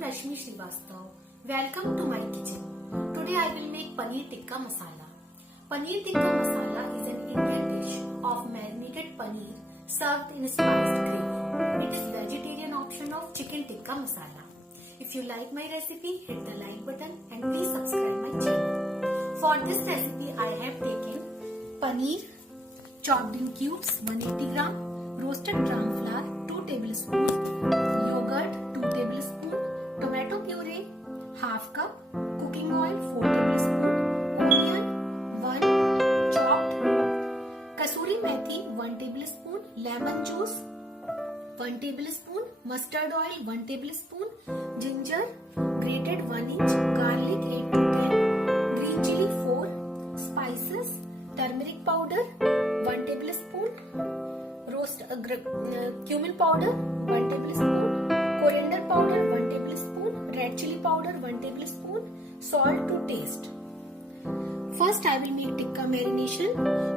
Rashmi Srivastav. Welcome to my kitchen. Today I will make paneer tikka masala. Paneer tikka masala is an Indian dish of marinated paneer served in spiced gravy. It is vegetarian option of chicken tikka masala. If you like my recipe, hit the like button and please subscribe my channel. For this recipe I have taken paneer chopped in cubes 180 gram, roasted gram flour 2 tablespoons, yogurt 2 tablespoons, tomato puree half cup, cooking oil 4 tablespoons, onion 1 chopped, kasuri methi 1 tablespoon, lemon juice 1 tablespoon, mustard oil 1 tablespoon, ginger grated 1 inch, garlic 8 to 10, green chili 4, spices, turmeric powder 1 tablespoon, cumin powder 1 tablespoon, coriander powder 1 tablespoon, red chili powder 1 tablespoon, salt to taste. First I will make tikka marination.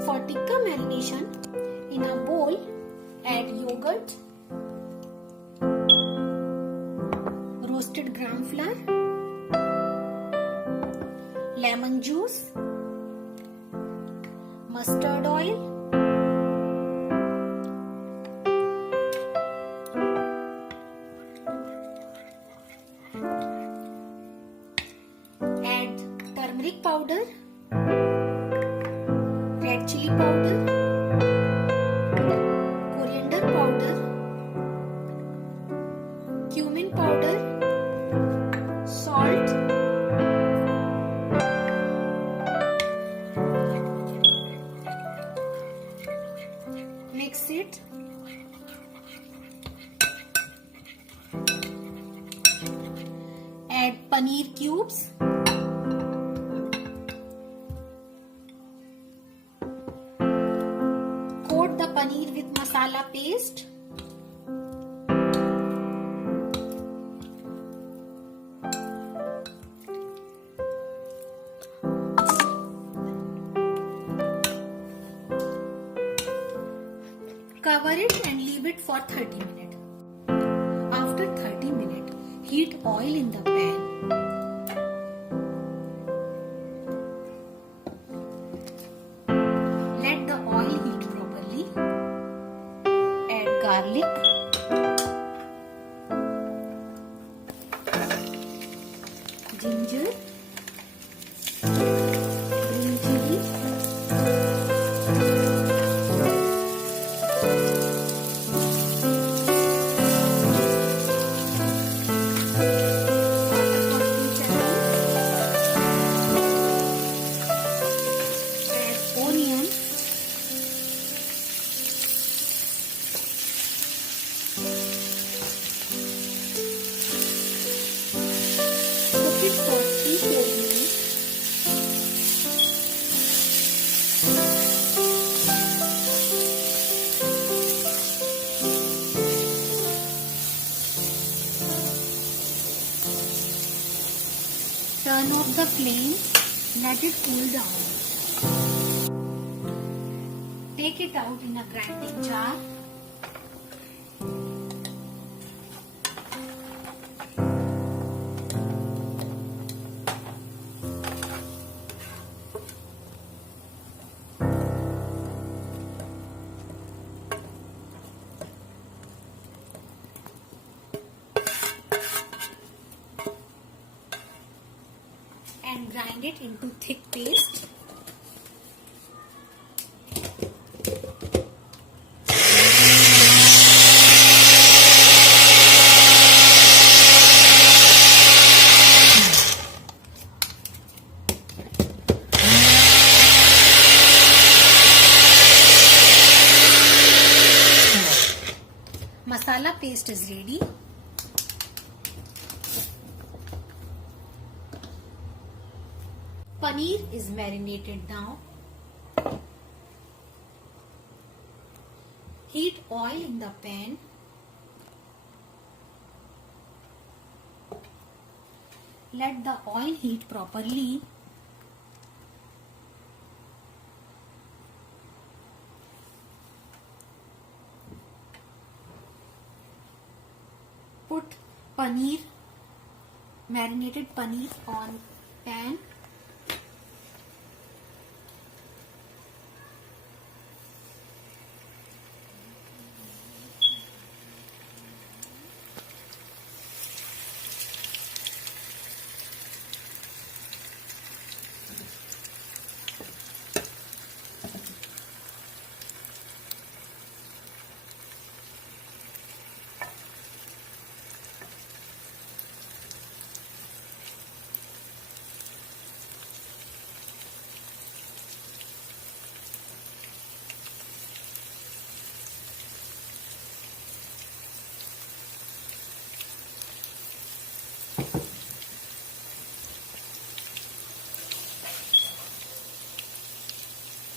For tikka marination, in a bowl add yogurt, roasted gram flour, lemon juice, mustard oil, add turmeric powder, red chili powder, coriander powder, cumin powder, salt, mix it, add paneer cubes, coat the paneer with masala paste, cover it and leave it for 30 minutes. After 30 minutes, heat oil in the pan. Let the oil heat properly. Add garlic, ginger, green chili, onion, cook it for 3-4 minutes. Turn off the flame, let it cool down. Take it out in a grinding jar. And grind it into thick paste. Masala paste is ready. Paneer is marinated now. Heat oil in the pan. Let the oil heat properly. Put paneer marinated paneer on pan.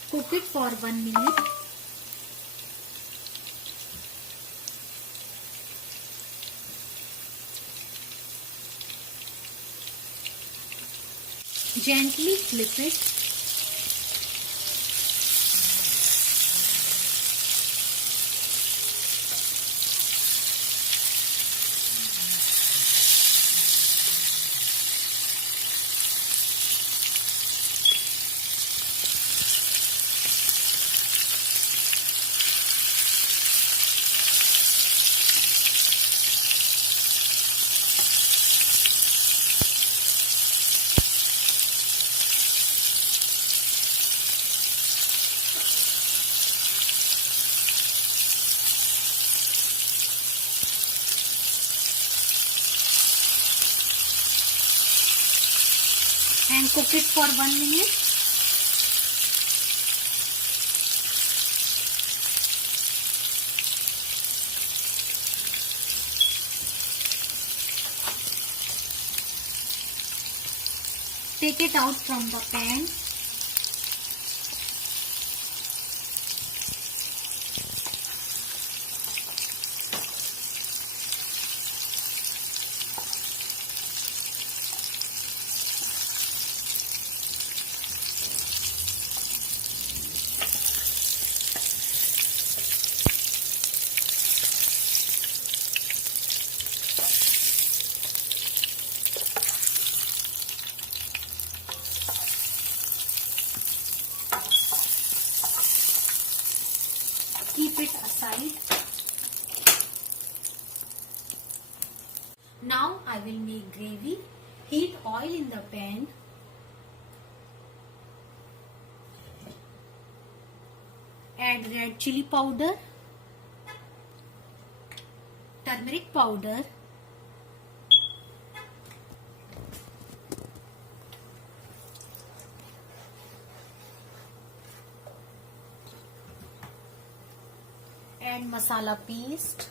Cook it for 1 minute. Gently flip it. And cook it for 1 minute. Take it out from the pan. Keep it aside. Now I will make gravy. Heat oil in the pan. Add red chili powder, turmeric powder, add masala paste,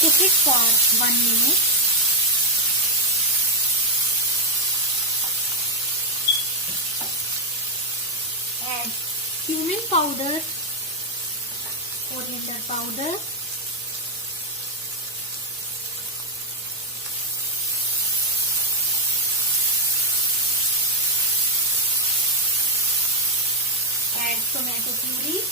cook it for 1 minute. Add cumin powder, coriander powder, add tomato puree,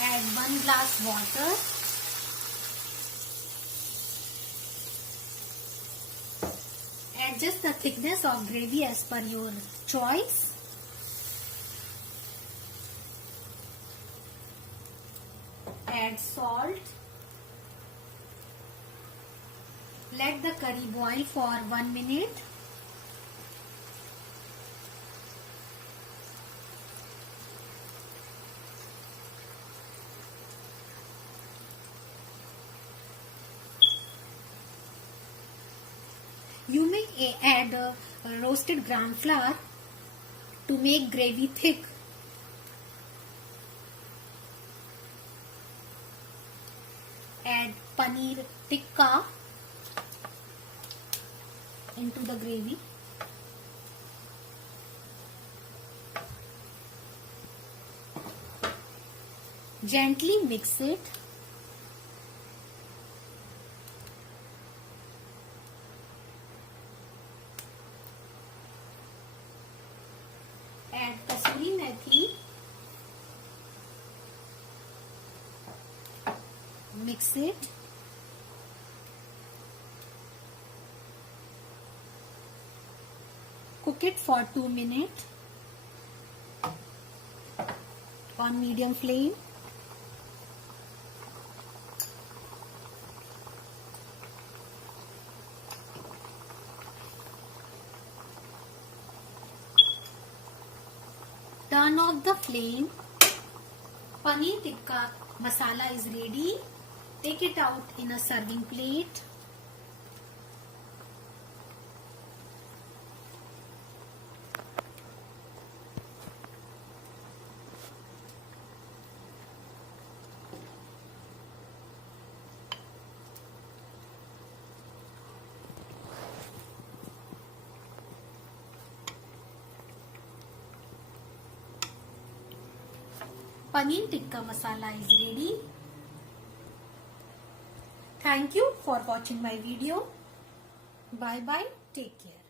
add 1 glass water, adjust the thickness of gravy as per your choice. Add salt. Let the curry boil for 1 minute. You may add roasted gram flour To make gravy thick, add paneer tikka into the gravy. Gently mix it. Add kasuri methi. Mix it. Cook it for 2 minutes on medium flame. Turn off the flame. Paneer tikka masala is ready. Take it out in a serving plate. Paneer tikka masala is ready. Thank you for watching my video. Bye bye. Take care.